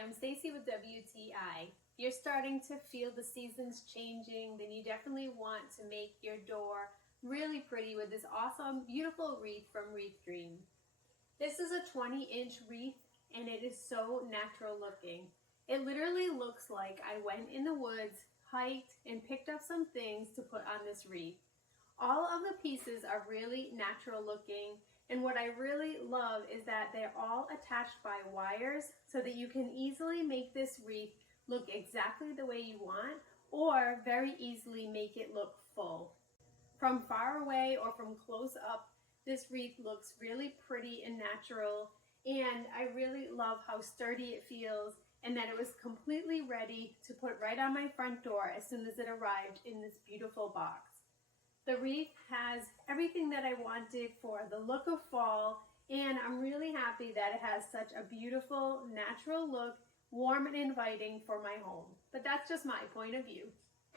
I'm Stacy with WTI. If you're starting to feel the seasons changing, then you definitely want to make your door really pretty with this awesome, beautiful wreath from WreathDream. This is a 20-inch wreath and it is so natural looking. It literally looks like I went in the woods, hiked, and picked up some things to put on this wreath. All of the pieces are really natural looking, and what I really love is that they're all attached by wires so that you can easily make this wreath look exactly the way you want, or very easily make it look full. From far away or from close up, this wreath looks really pretty and natural, and I really love how sturdy it feels and that it was completely ready to put right on my front door as soon as it arrived in this beautiful box. The wreath has everything that I wanted for the look of fall, and I'm really happy that it has such a beautiful, natural look, warm and inviting for my home. But that's just my point of view.